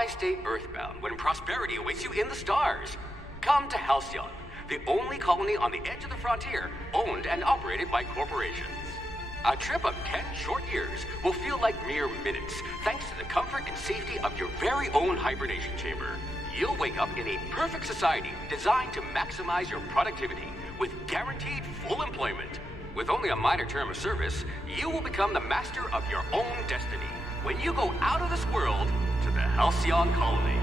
Why stay earthbound when prosperity awaits you in the stars? Come to Halcyon, the only colony on the edge of the frontier, owned and operated by corporations. A trip of 10 short years will feel like mere minutes, thanks to the comfort and safety of your very own hibernation chamber. You'll wake up in a perfect society designed to maximize your productivity, with guaranteed full employment. With only a minor term of service, you will become the master of your own destiny when you go out of this world to the Halcyon colony.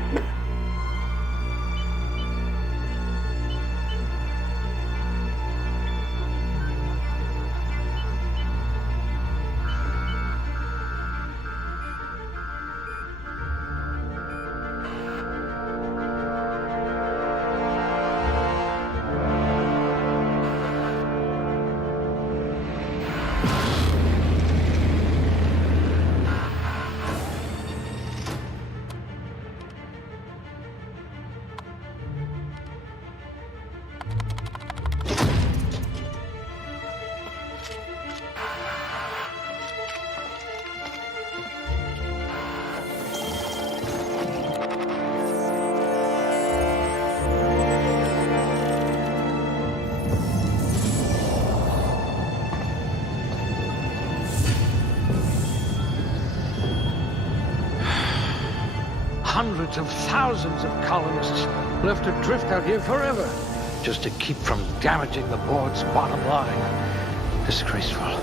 Hundreds of thousands of colonists left adrift out here forever, just to keep from damaging the board's bottom line. Disgraceful.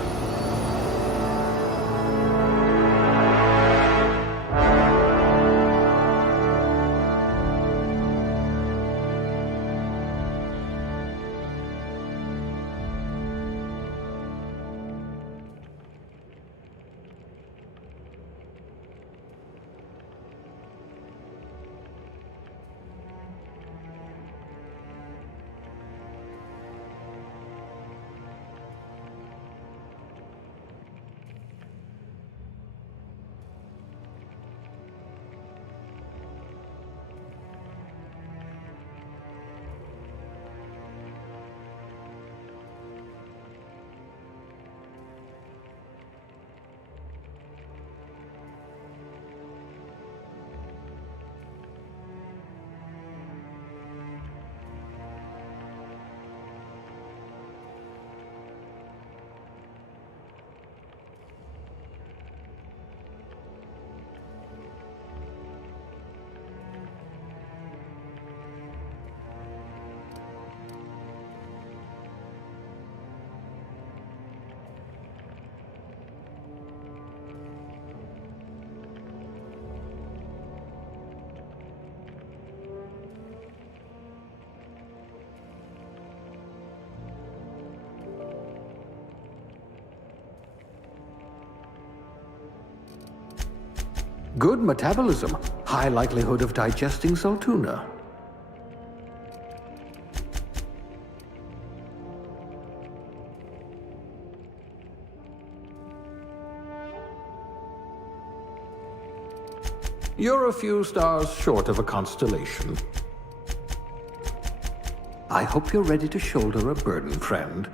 Good metabolism, high likelihood of digesting Saltuna. You're a few stars short of a constellation. I hope you're ready to shoulder a burden, friend.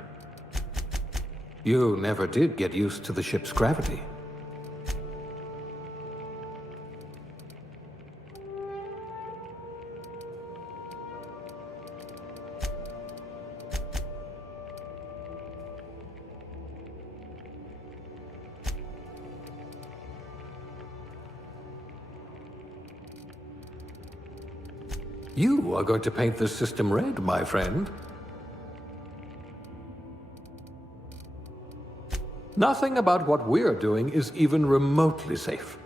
You never did get used to the ship's gravity. You are going to paint this system red, my friend. Nothing about what we're doing is even remotely safe.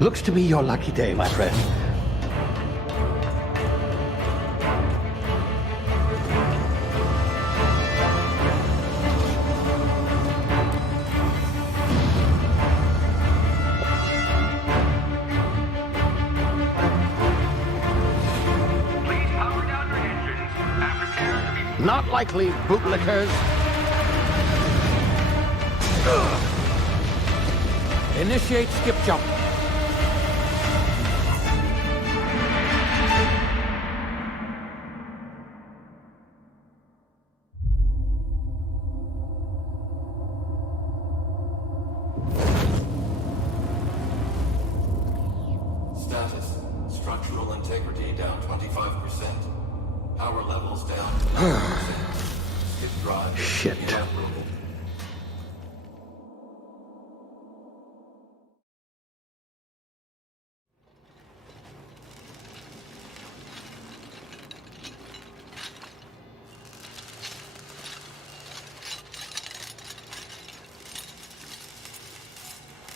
Looks to be your lucky day, my friend. Please power down your engines and prepare to be... Not likely, bootlickers. Initiate skip jump. Status. Structural integrity down 25%. Power levels down to 9%. Skip drive Shit. inoperable.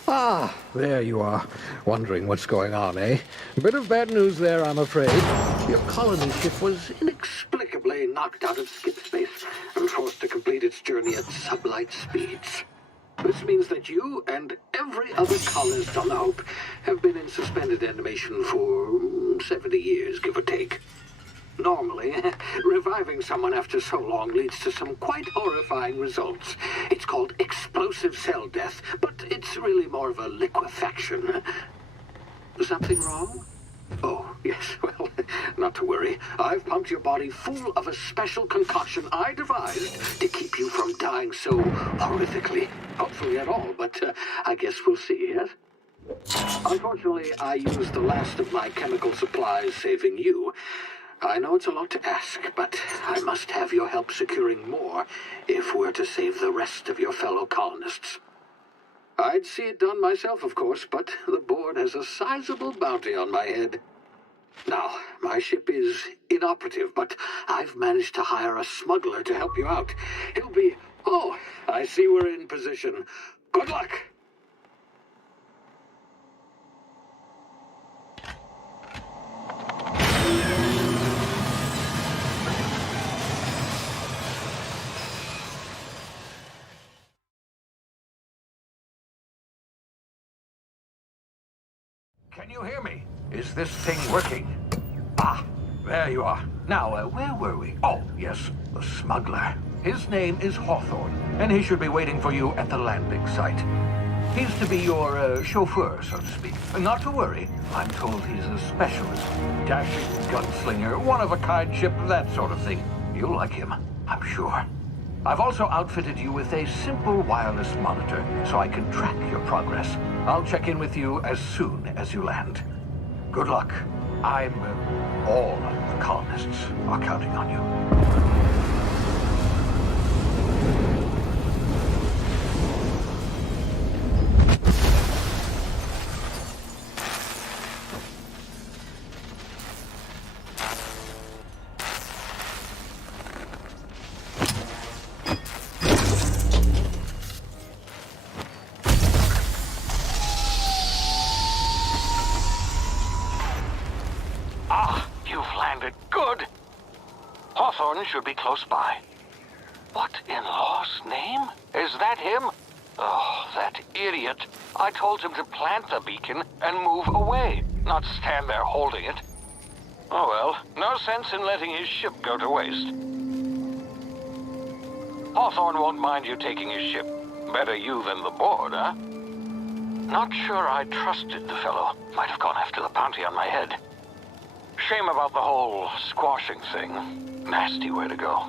Ah, there you are. Wondering what's going on, eh? Bit of bad news there, I'm afraid. Your colony ship was inexplicably knocked out of skip space and forced to complete its journey at sublight speeds. This means that you and every other colonist on the Hope have been in suspended animation for 70 years, give or take. Normally, reviving someone after so long leads to some quite horrifying results. It's called explosive cell death, but it's really more of a liquefaction. Something wrong? Oh, yes, well, not to worry. I've pumped your body full of a special concoction I devised to keep you from dying so horrifically. Hopefully at all, but I guess we'll see, yes? Unfortunately, I used the last of my chemical supplies saving you. I know it's a lot to ask, but I must have your help securing more if we're to save the rest of your fellow colonists. I'd see it done myself, of course, but the board has a sizable bounty on my head. Now, my ship is inoperative, but I've managed to hire a smuggler to help you out. He'll be... Oh, I see we're in position. Good luck! Can you hear me? Is this thing working? Ah, there you are. Now, where were we? Oh, yes, the smuggler. His name is Hawthorne, and he should be waiting for you at the landing site. He's to be your chauffeur, so to speak. Not to worry. I'm told he's a specialist. Dashing gunslinger, one-of-a-kind ship, that sort of thing. You'll like him, I'm sure. I've also outfitted you with a simple wireless monitor, so I can track your progress. I'll check in with you as soon as you land. Good luck. All of the colonists are counting on you. Hawthorne should be close by. What in law's name? Is that him? Oh, that idiot. I told him to plant the beacon and move away, not stand there holding it. Oh well, no sense in letting his ship go to waste. Hawthorne won't mind you taking his ship. Better you than the board, huh? Not sure I trusted the fellow. Might have gone after the bounty on my head. Shame about the whole squashing thing. Nasty way to go.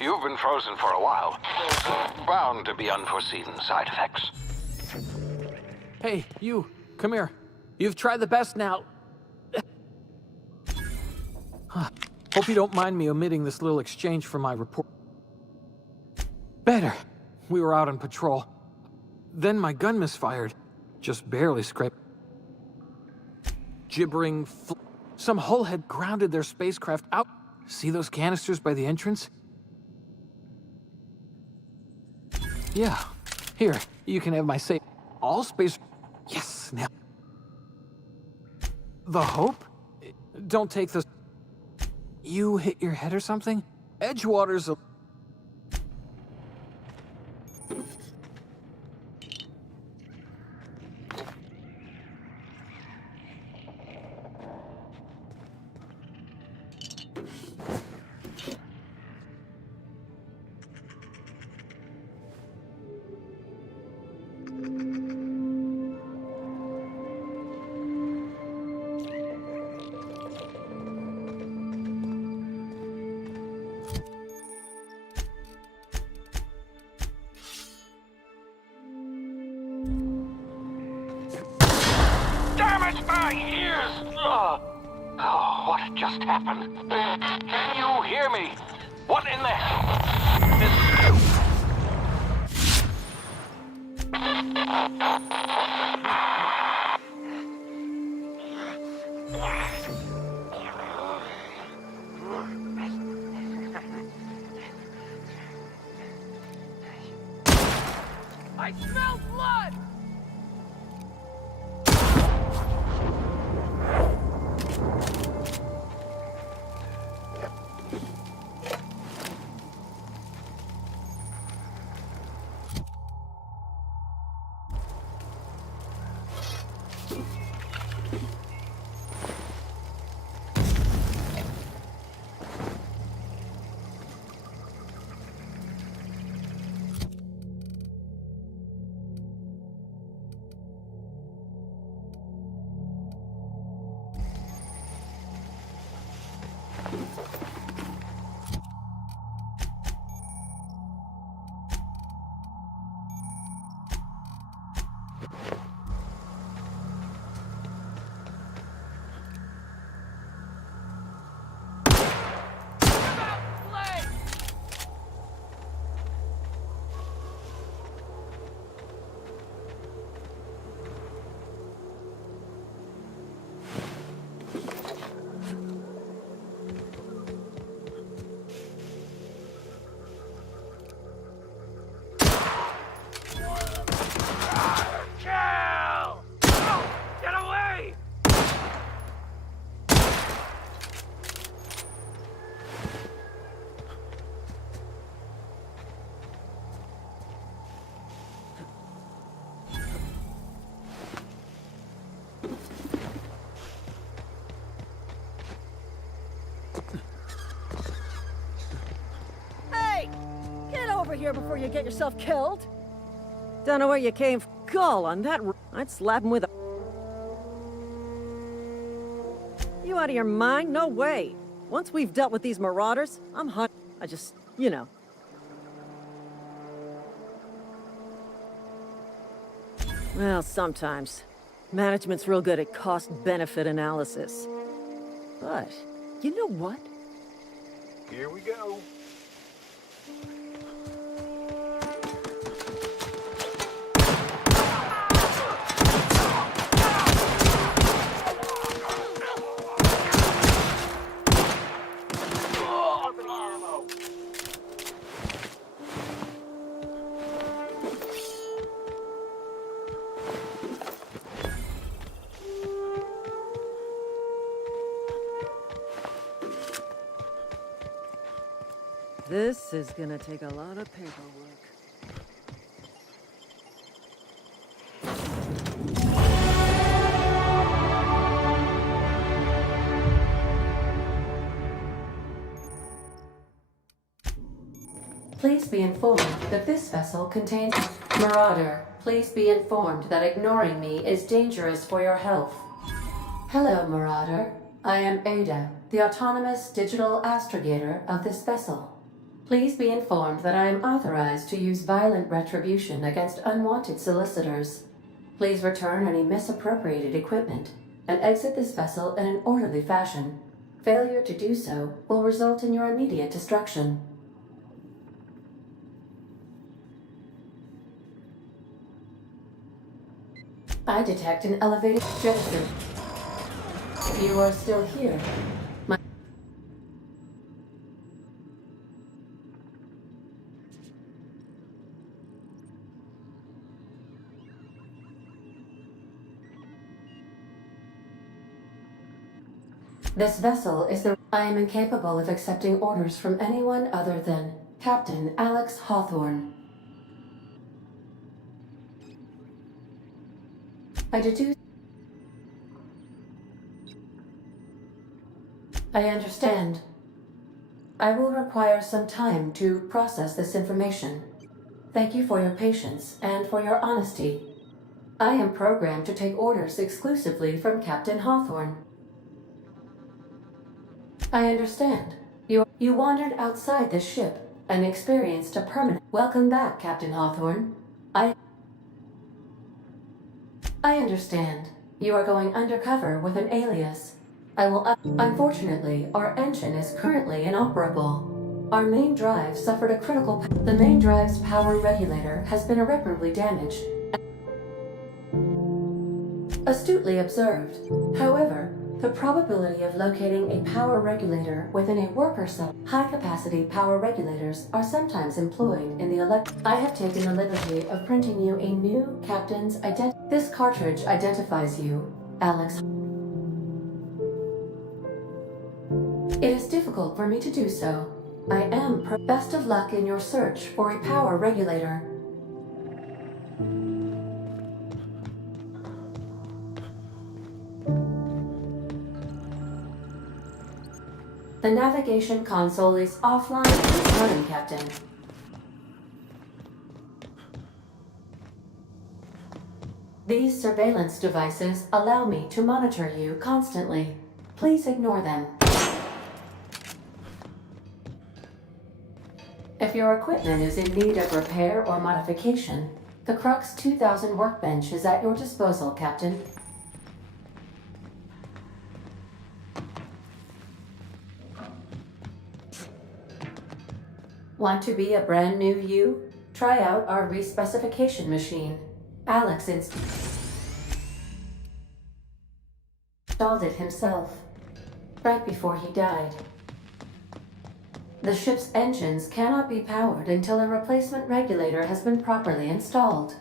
You've been frozen for a while. There's bound to be unforeseen side effects. Hey, you, come here. You've tried the best now. Hope you don't mind me omitting this little exchange from my report. Better. We were out on patrol. Then my gun misfired. Just barely scraped. Gibbering some hull had grounded their spacecraft out. See those canisters by the entrance? Yeah. Here, you can have my safe. All space... Yes, now... The Hope? Don't take those... You hit your head or something? Edgewater's a... Damn it, my ears! Oh, what just happened? Can you hear me? What in the hell is... I smell blood! Here before you get yourself killed. Don't know where you came from. Gull on that. I'd slap him with a... You out of your mind? No way. Once we've dealt with these marauders, I'm hot. I just, you know. Well, sometimes. Management's real good at cost-benefit analysis. But, you know what? Here we go. This is gonna take a lot of paperwork. Please be informed that this vessel contains... Marauder, please be informed that ignoring me is dangerous for your health. Hello, Marauder. I am Ada, the autonomous digital astrogator of this vessel. Please be informed that I am authorized to use violent retribution against unwanted solicitors. Please return any misappropriated equipment and exit this vessel in an orderly fashion. Failure to do so will result in your immediate destruction. I detect an elevated Jefferson. You are still here. This vessel is the... I am incapable of accepting orders from anyone other than Captain Alex Hawthorne. I deduce... I understand. I will require some time to process this information. Thank you for your patience and for your honesty. I am programmed to take orders exclusively from Captain Hawthorne. I understand. You wandered outside this ship and experienced a permanent... Welcome back, Captain Hawthorne. I understand. You are going undercover with an alias. I will... Unfortunately, our engine is currently inoperable. Our main drive suffered a critical... The main drive's power regulator has been irreparably damaged. Astutely observed. However, the probability of locating a power regulator within a worker cell... High-capacity power regulators are sometimes employed in the I have taken the liberty of printing you a new captain's identity. This cartridge identifies you, Alex. It is difficult for me to do so. I am best of luck in your search for a power regulator. The navigation console is offline this morning, Captain. These surveillance devices allow me to monitor you constantly. Please ignore them. If your equipment is in need of repair or modification, the Crux 2000 workbench is at your disposal, Captain. Want to be a brand new you? Try out our respecification machine. Alex installed it himself, right before he died. The ship's engines cannot be powered until a replacement regulator has been properly installed.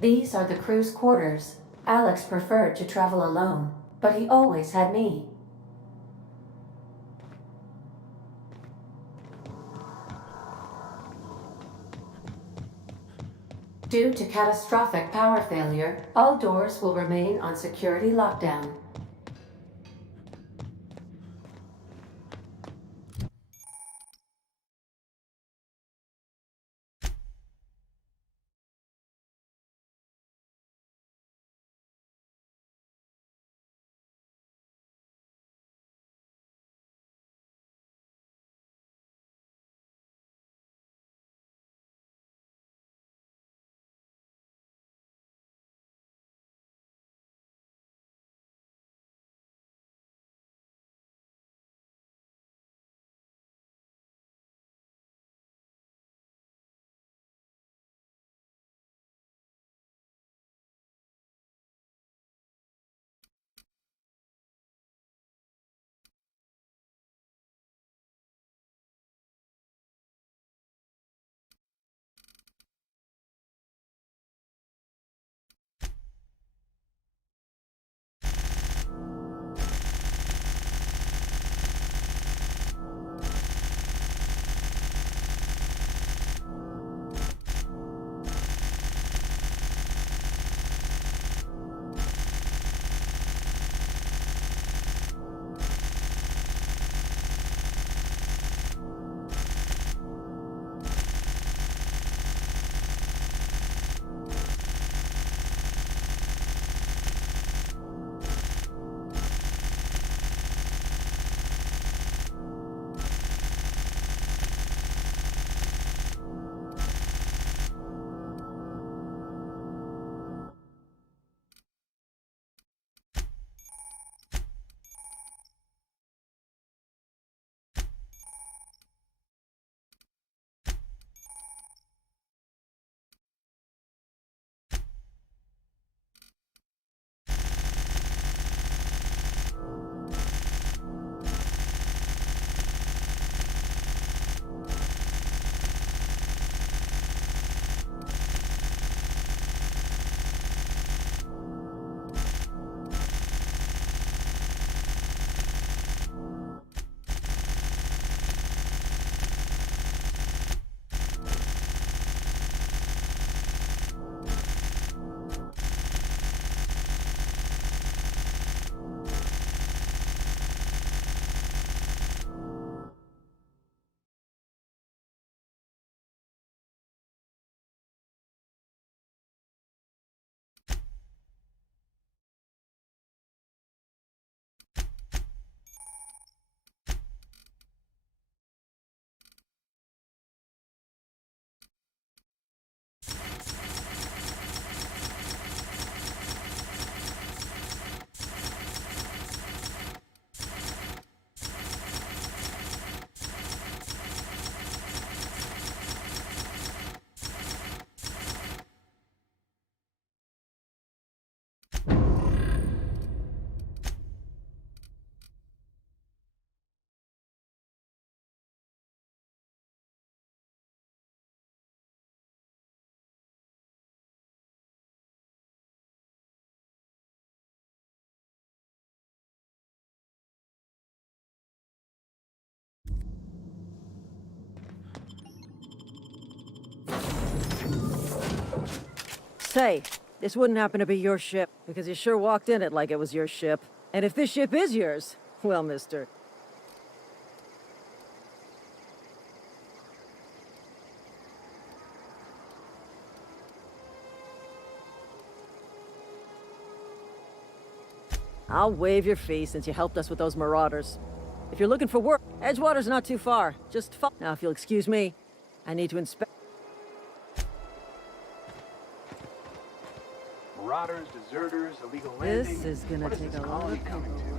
These are the crew's quarters. Alex preferred to travel alone, but he always had me. Due to catastrophic power failure, all doors will remain on security lockdown. Say, this wouldn't happen to be your ship, because you sure walked in it like it was your ship. And if this ship is yours, well, mister, I'll waive your fee since you helped us with those marauders. If you're looking for work, Edgewater's not too far. Just now, if you'll excuse me, I need to inspect. Marauders, deserters, illegal landing. This is gonna What is take this a lot colony of coming to?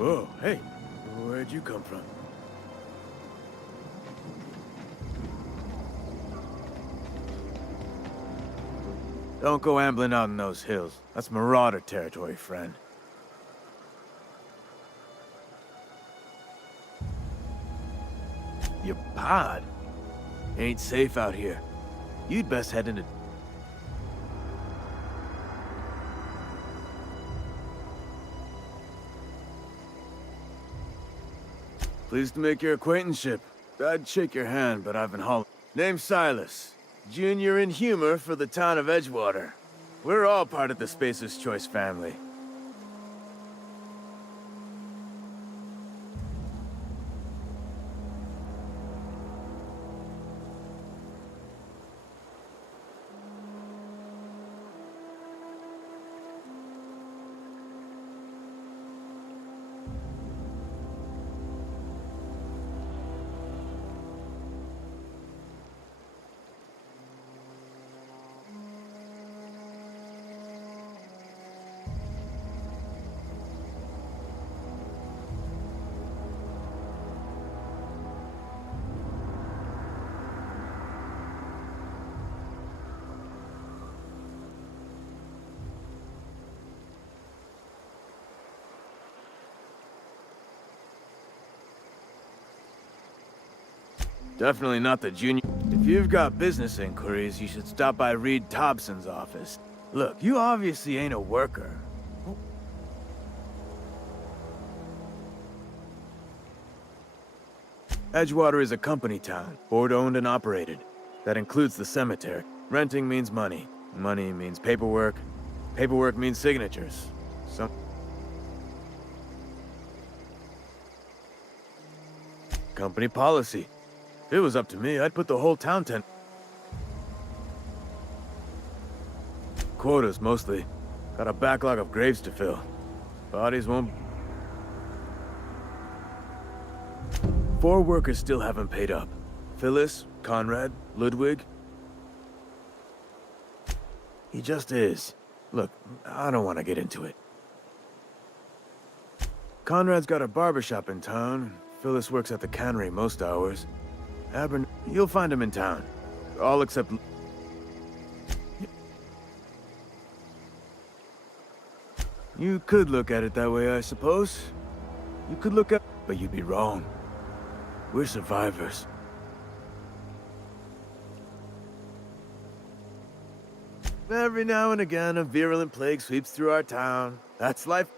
Whoa, hey, where'd you come from? Don't go ambling out in those hills. That's Marauder territory, friend. Your pod? Ain't safe out here. You'd best head into... Pleased to make your acquaintanceship. I'd shake your hand, but I've been hauling. Name's Silas. Junior in humor for the town of Edgewater. We're all part of the Spacer's Choice family. Definitely not the junior. If you've got business inquiries, you should stop by Reed Thompson's office. Look, you obviously ain't a worker. Edgewater is a company town, board-owned and operated. That includes the cemetery. Renting means money. Money means paperwork. Paperwork means signatures. Company policy. If it was up to me, I'd put the whole town Quotas, mostly. Got a backlog of graves to fill. Bodies won't... 4 workers still haven't paid up. Phyllis, Conrad, Ludwig. He just is. Look, I don't want to get into it. Conrad's got a barbershop in town. Phyllis works at the cannery most hours. You'll find him in town. All except... You could look at it that way, I suppose. You could look at... But you'd be wrong. We're survivors. Every now and again, a virulent plague sweeps through our town. That's life.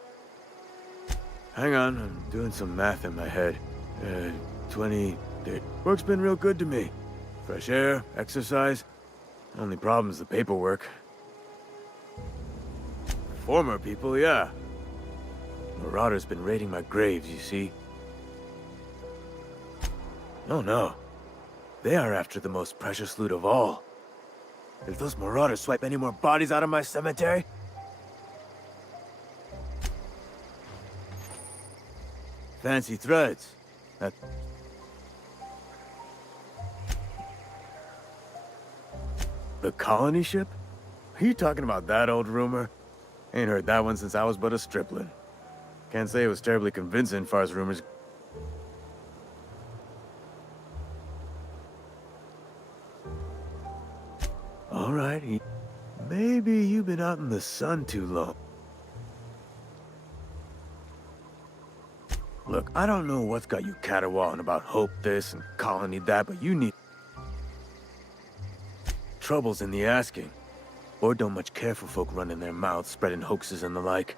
Hang on, I'm doing some math in my head. 20... Work's been real good to me. Fresh air, exercise. Only problem's the paperwork. Former people, yeah. Marauders been raiding my graves, you see. Oh no. They are after the most precious loot of all. If those marauders swipe any more bodies out of my cemetery... Fancy threads. The colony ship? Are you talking about that old rumor? Ain't heard that one since I was but a stripling. Can't say it was terribly convincing, far as rumors. Alright, maybe you've been out in the sun too long. Look, I don't know what's got you caterwauling about hope this and colony that, but you need... Trouble's in the asking. Or don't much care for folk running their mouths, spreading hoaxes and the like.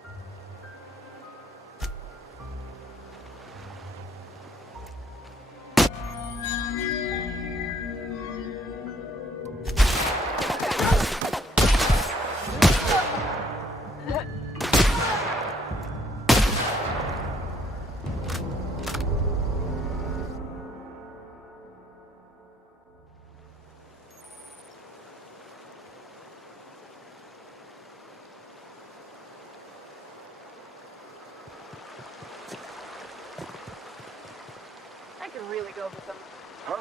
Really go for some. Huh?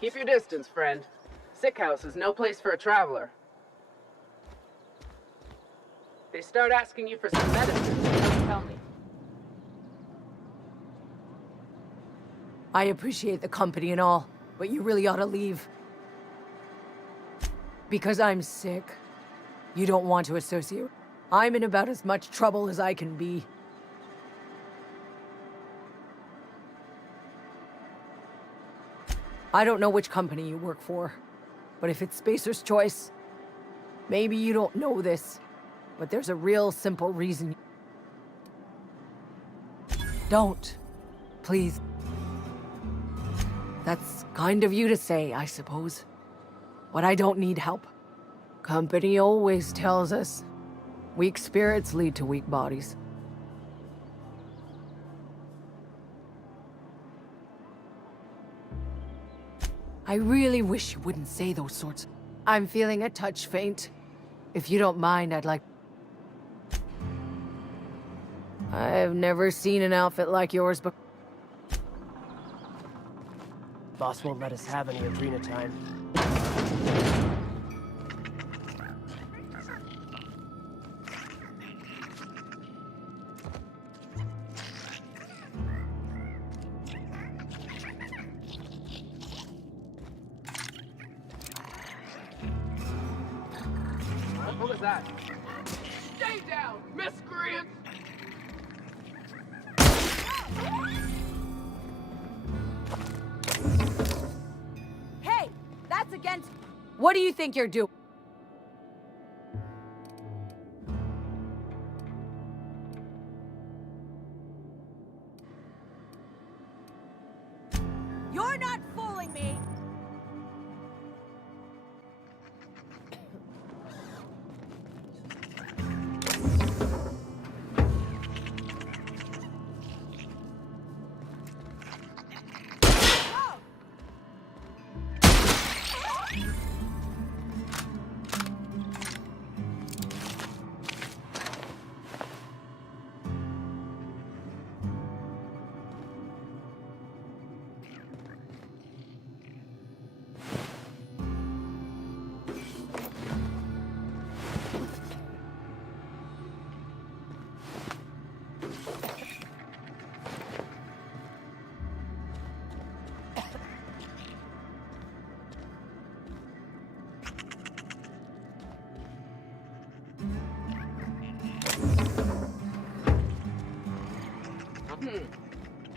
Keep your distance, friend. Sick house is no place for a traveler. They start asking you for some medicine, don't tell me. I appreciate the company and all, but you really ought to leave. Because I'm sick. You don't want to associate. I'm in about as much trouble as I can be. I don't know which company you work for, but if it's Spacer's Choice, maybe you don't know this, but there's a real simple reason. Don't. Please. That's kind of you to say, I suppose. But I don't need help. Company always tells us, weak spirits lead to weak bodies. I really wish you wouldn't say those sorts. I'm feeling a touch faint. If you don't mind, I'd like... I've never seen an outfit like yours before. Boss won't let us have any arena time. What was that? Stay down, miscreant! Hey! That's against... What do you think you're doing? You're not fooling me!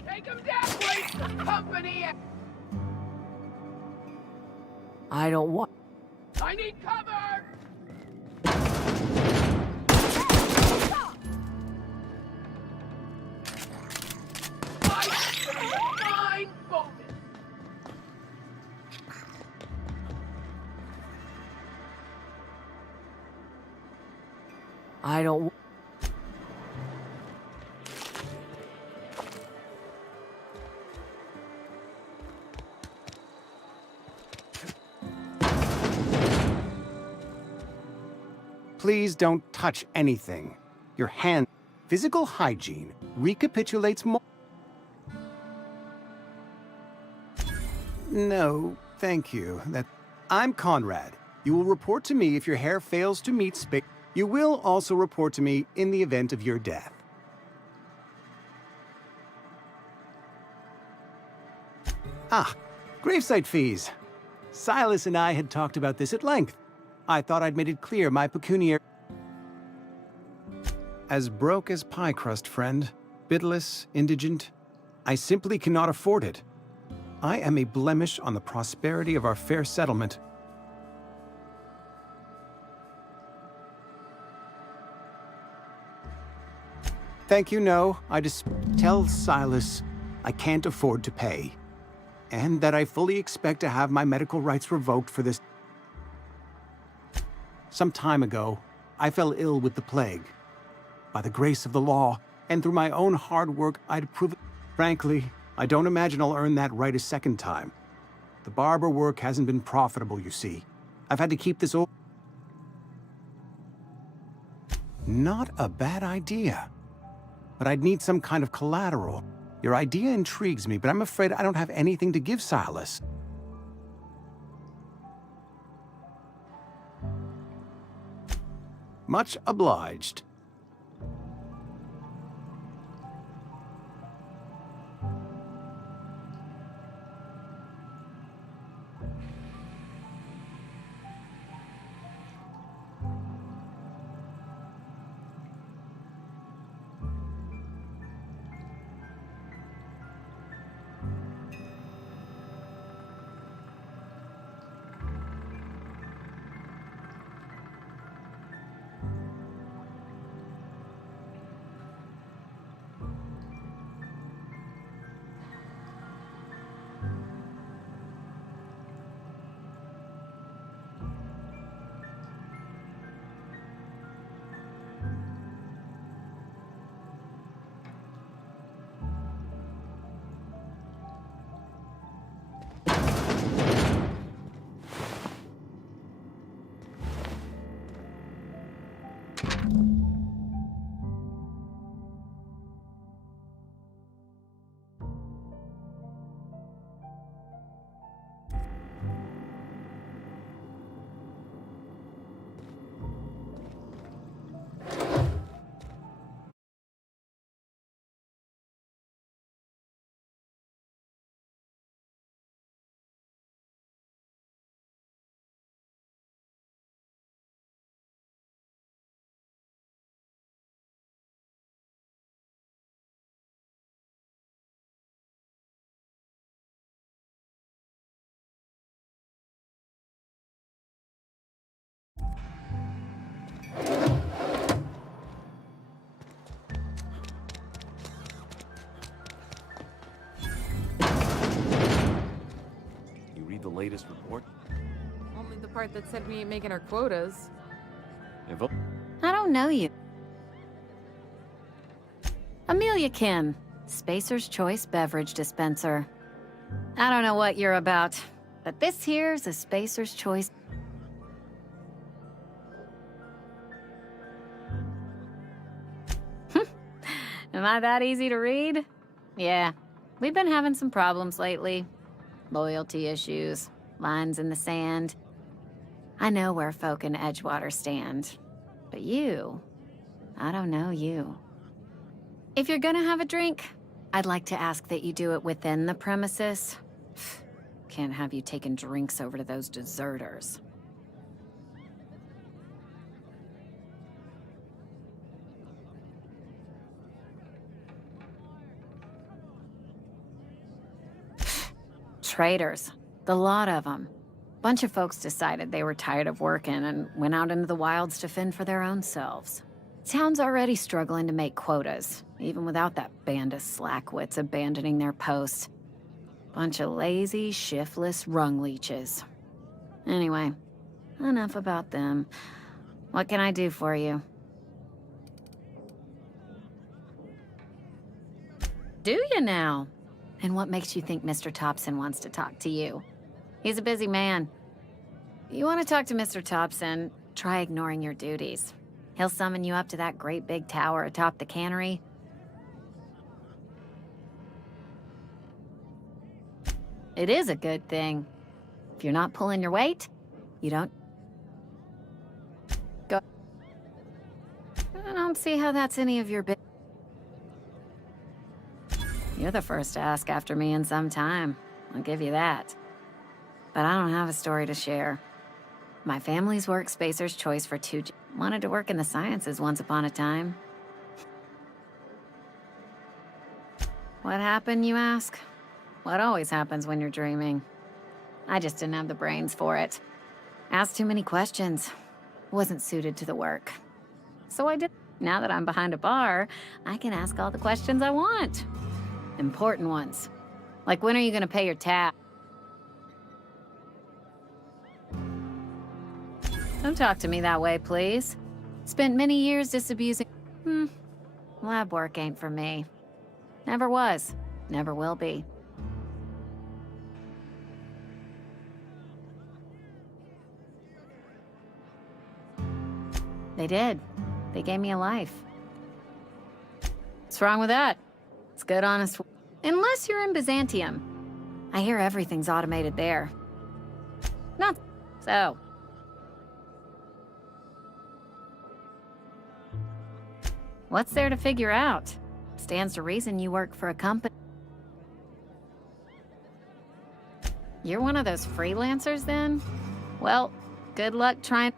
Take him down, wait for company! I don't want... I need cover! Fine bonus! I don't... Please don't touch anything. Your hand... Physical hygiene recapitulates more... No, thank you. I'm Conrad. You will report to me if your hair fails to meet spec... You will also report to me in the event of your death. Ah, gravesite fees. Silas and I had talked about this at length. I thought I'd made it clear my pecuniary... As broke as pie crust, friend. Bitless, indigent. I simply cannot afford it. I am a blemish on the prosperity of our fair settlement. Thank you, no. I just tell Silas I can't afford to pay. And that I fully expect to have my medical rights revoked for this. Some time ago, I fell ill with the plague. By the grace of the law, and through my own hard work, I'd prove it. Frankly, I don't imagine I'll earn that right a second time. The barber work hasn't been profitable, you see. I've had to keep this old... Not a bad idea. But I'd need some kind of collateral. Your idea intrigues me, but I'm afraid I don't have anything to give Silas. Much obliged. latest report? Only the part that said we ain't making our quotas. I don't know you. Amelia Kim, Spacer's Choice Beverage Dispenser. I don't know what you're about, but this here's a Spacer's Choice. Am I that easy to read? Yeah, we've been having some problems lately. Loyalty issues, lines in the sand. I know where folk in Edgewater stand. But you, I don't know you. If you're gonna have a drink, I'd like to ask that you do it within the premises. Can't have you taking drinks over to those deserters. Traitors. The lot of them. Bunch of folks decided they were tired of working and went out into the wilds to fend for their own selves. Town's already struggling to make quotas, even without that band of slackwits abandoning their posts. Bunch of lazy, shiftless rung leeches. Anyway, enough about them. What can I do for you? Do you now? And what makes you think Mr. Thompson wants to talk to you? He's a busy man. You want to talk to Mr. Thompson, try ignoring your duties. He'll summon you up to that great big tower atop the cannery. It is a good thing. If you're not pulling your weight, you don't... Go. I don't see how that's any of your business. You're the first to ask after me in some time. I'll give you that. But I don't have a story to share. My family's worked Spacer's Choice for wanted to work in the sciences once upon a time. What happened, you ask? What always happens when you're dreaming. I just didn't have the brains for it. Asked too many questions. Wasn't suited to the work. So I did. Now that I'm behind a bar, I can ask all the questions I want. Important ones. Like, when are you gonna pay your tab? Don't talk to me that way, please. Spent many years disabusing... Lab work ain't for me. Never was. Never will be. They did. They gave me a life. What's wrong with that? It's good, honest... Unless you're in Byzantium. I hear everything's automated there. Not so. What's there to figure out? Stands to reason you work for a company. You're one of those freelancers, then? Well, good luck trying...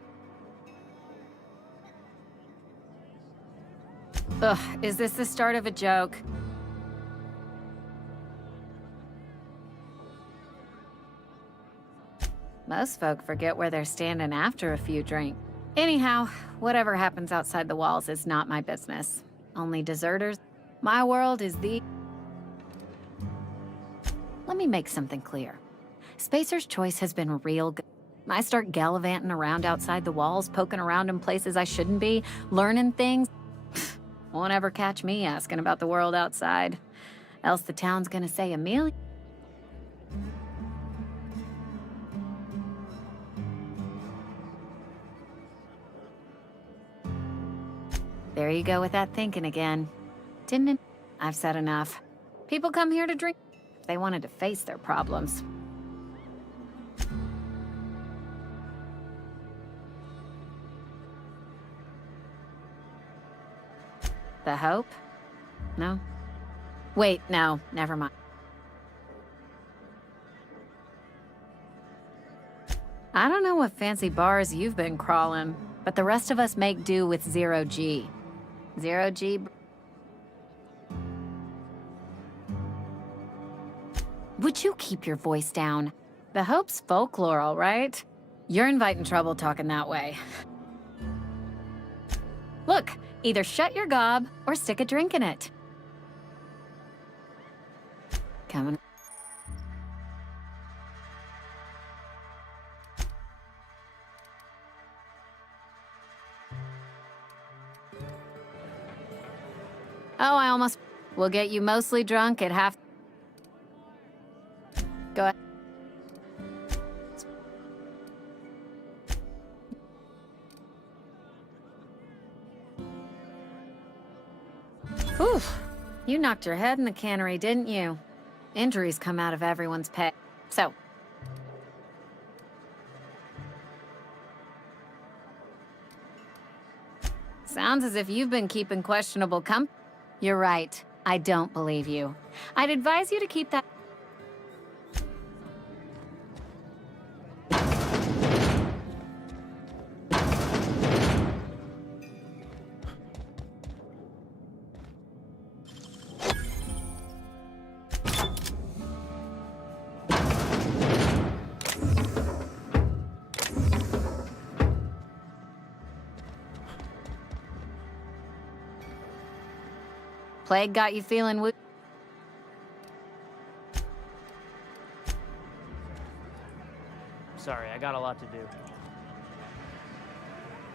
Ugh, is this the start of a joke? Most folk forget where they're standing after a few drinks. Anyhow, whatever happens outside the walls is not my business. Only deserters. My world is the... Let me make something clear. Spacer's Choice has been real good. I start gallivanting around outside the walls, poking around in places I shouldn't be, learning things. Won't ever catch me asking about the world outside. Else the town's gonna say Amelia... There you go with that thinking again. Didn't it? I've said enough. People come here to drink if they wanted to face their problems. The Hope? No? Wait, no, never mind. I don't know what fancy bars you've been crawling, but the rest of us make do with Zero G. Zero G... Would you keep your voice down? The Hope's folklore, all right? You're inviting trouble talking that way. Look, either shut your gob or stick a drink in it. Coming. Oh, I almost... We'll get you mostly drunk at half... Go ahead. Oof. You knocked your head in the cannery, didn't you? Injuries come out of everyone's pay. So... Sounds as if you've been keeping questionable You're right. I don't believe you. I'd advise you to keep that... Plague got you feeling Sorry, I got a lot to do.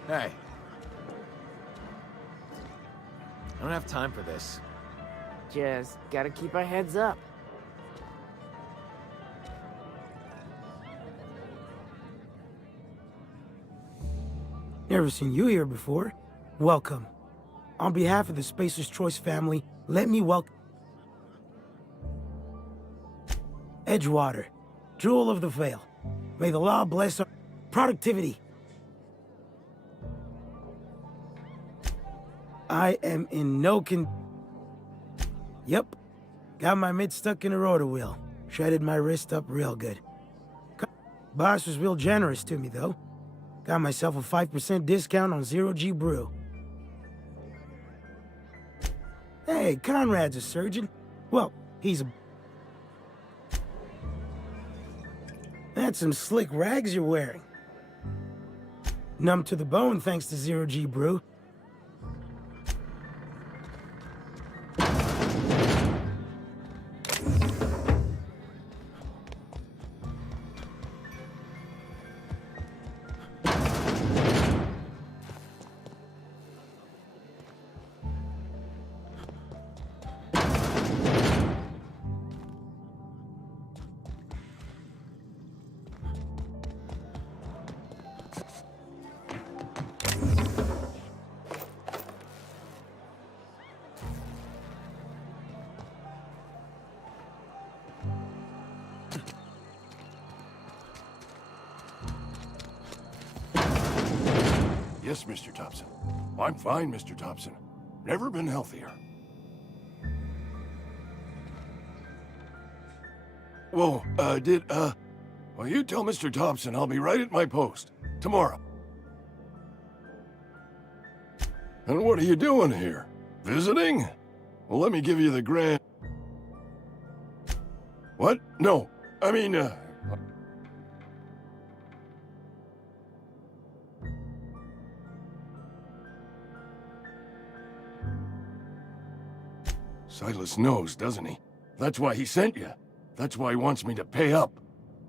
Hey. I don't have time for this. Just gotta keep our heads up. Never seen you here before. Welcome. On behalf of the Spacer's Choice family, let me welcome... Edgewater, Jewel of the Vale. May the law bless our productivity. I am in no Yep. Got my mid stuck in a rotor wheel. Shredded my wrist up real good. Boss was real generous to me, though. Got myself a 5% discount on Zero G Brew. Hey, Conrad's a surgeon. Well, he's a... That's some slick rags you're wearing. Numb to the bone thanks to Zero G Brew. Yes, Mr. Thompson. I'm fine, Mr. Thompson. Never been healthier. Whoa, well, you tell Mr. Thompson I'll be right at my post. Tomorrow. And what are you doing here? Visiting? Well, let me give you the grand... What? No. I mean, Silas knows, doesn't he? That's why he sent you. That's why he wants me to pay up.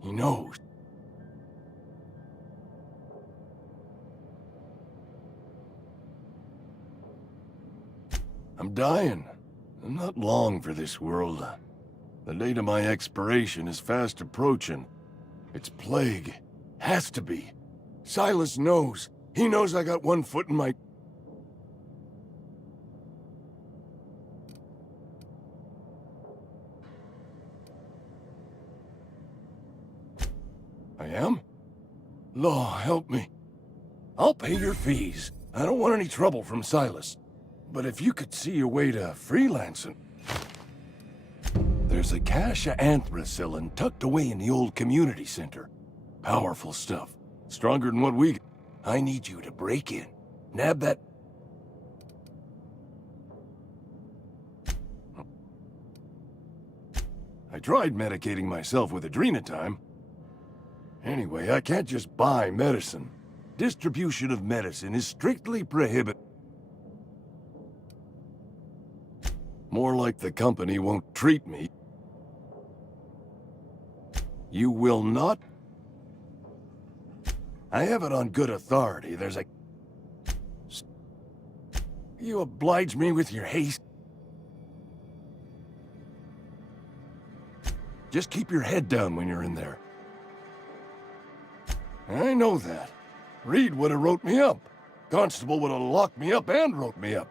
He knows. I'm dying. I'm not long for this world. The date of my expiration is fast approaching. It's plague. Has to be. Silas knows. He knows I got one foot in my... I am? Law, help me. I'll pay your fees. I don't want any trouble from Silas. But if you could see your way to freelancing... There's a cache of anthracillin tucked away in the old community center. Powerful stuff. Stronger than what we... I need you to break in. Nab that... I tried medicating myself with Adrenatime. Anyway, I can't just buy medicine. Distribution of medicine is strictly prohibited. More like the company won't treat me. You will not? I have it on good authority. There's a... You oblige me with your haste. Just keep your head down when you're in there. I know that. Reed would have wrote me up. Constable would have locked me up and wrote me up.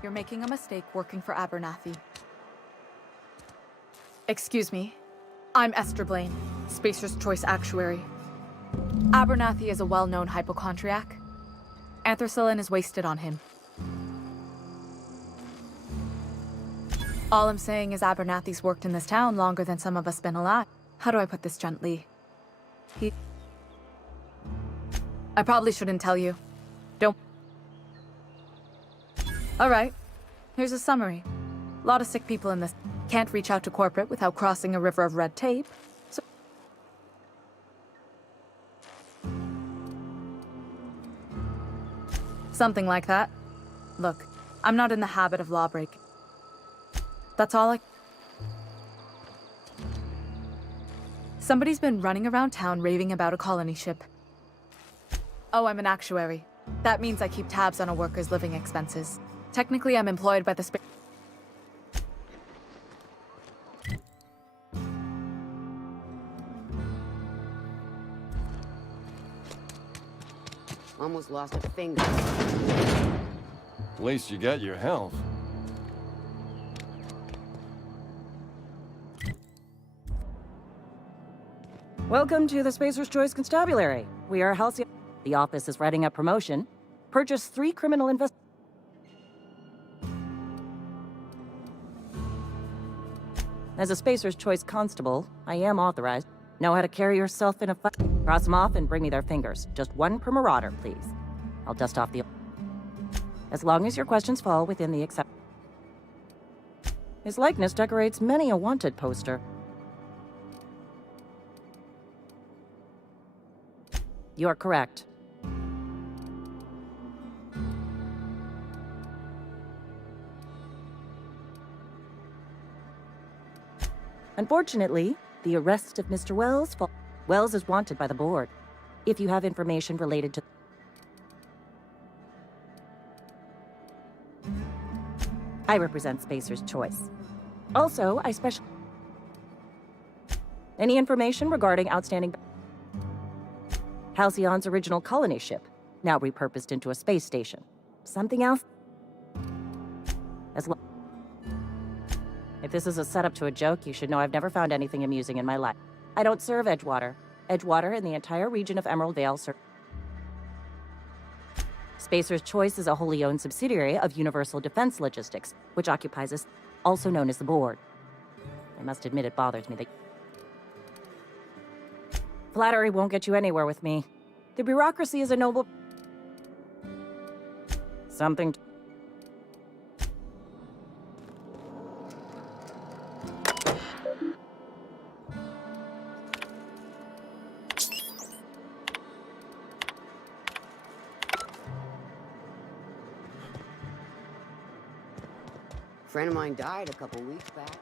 You're making a mistake working for Abernathy. Excuse me. I'm Esther Blaine, Spacer's Choice Actuary. Abernathy is a well-known hypochondriac. Anthracillin is wasted on him. All I'm saying is Abernathy's worked in this town longer than some of us been alive. How do I put this gently? I probably shouldn't tell you. Don't... Alright, here's a summary. A lot of sick people in this. Can't reach out to corporate without crossing a river of red tape. So... Something like that. Look, I'm not in the habit of lawbreaking. That's all I... Somebody's been running around town raving about a colony ship. Oh, I'm an actuary. That means I keep tabs on a worker's living expenses. Technically, I'm employed by the space... Almost lost a finger. At least you got your health. Welcome to the Spacer's Choice Constabulary. We are Halcyon. The office is writing up promotion. Purchase 3 criminal invest... As a Spacer's Choice constable, I am authorized. Know how to carry yourself in a fight. Cross them off and bring me their fingers. Just one per marauder, please. I'll dust off the... As long as your questions fall within the accept... His likeness decorates many a wanted poster. You are correct. Unfortunately, the arrest of Mr. Wells... Wells is wanted by the board. If you have information related to... I represent Spacer's Choice. Also, I special... Any information regarding outstanding... Halcyon's original colony ship, now repurposed into a space station. Something else? If this is a setup to a joke, you should know I've never found anything amusing in my life. I don't serve Edgewater. Edgewater and the entire region of Emerald Vale serve. Spacer's Choice is a wholly owned subsidiary of Universal Defense Logistics, which occupies us, also known as the Board. I must admit it bothers me that... Flattery won't get you anywhere with me. The bureaucracy is a noble... Something... A friend of mine died a couple weeks back.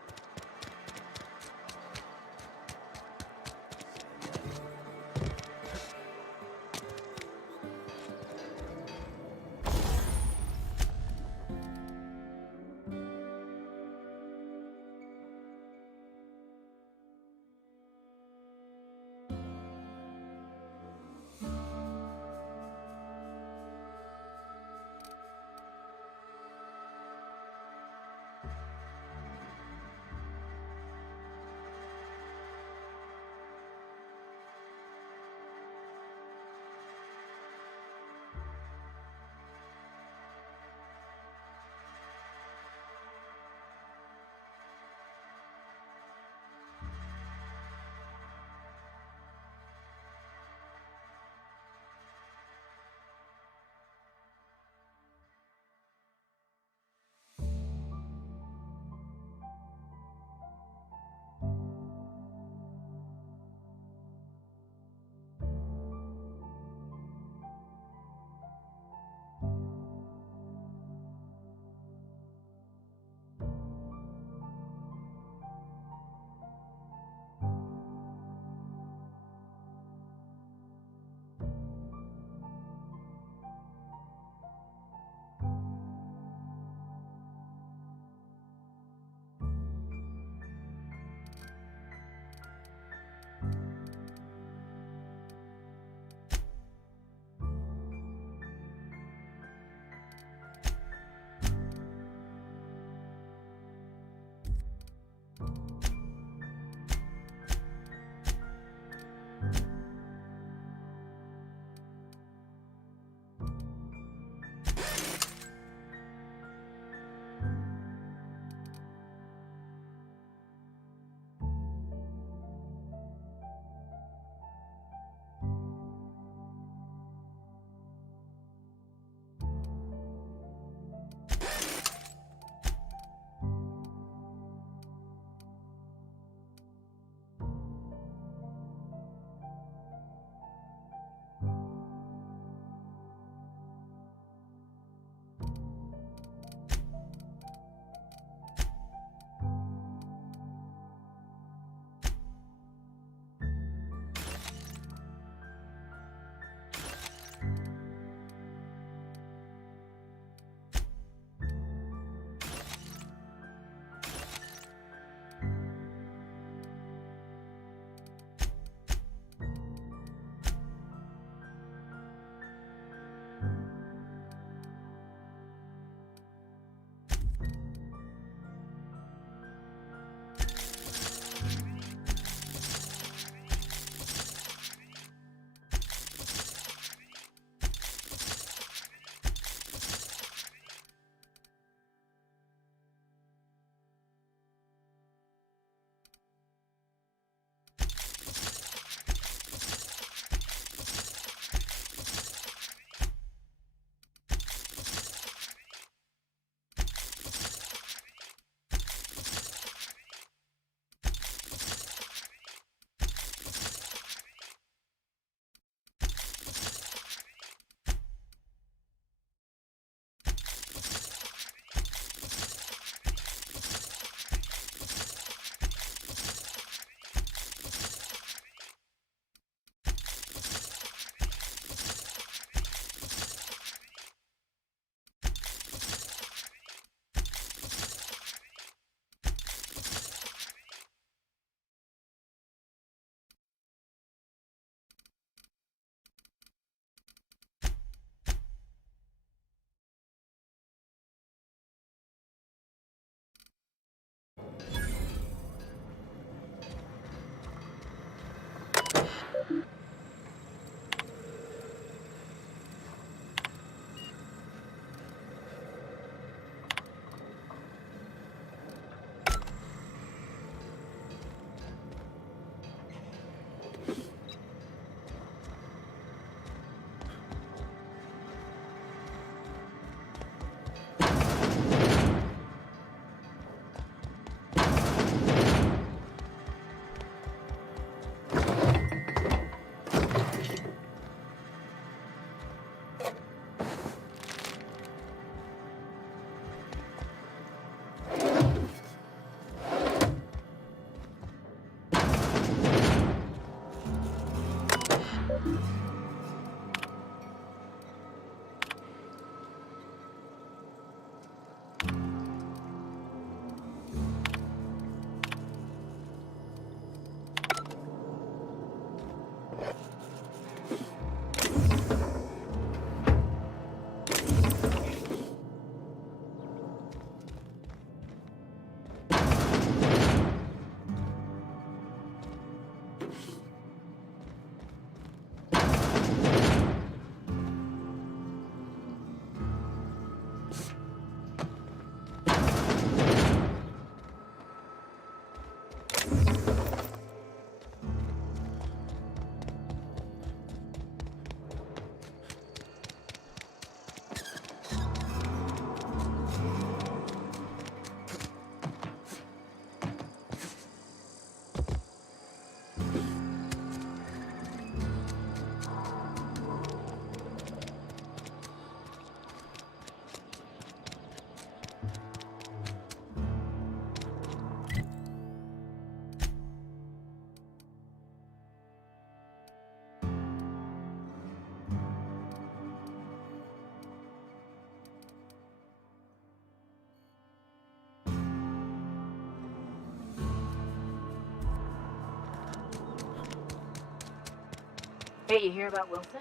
Hey, you hear about Wilson?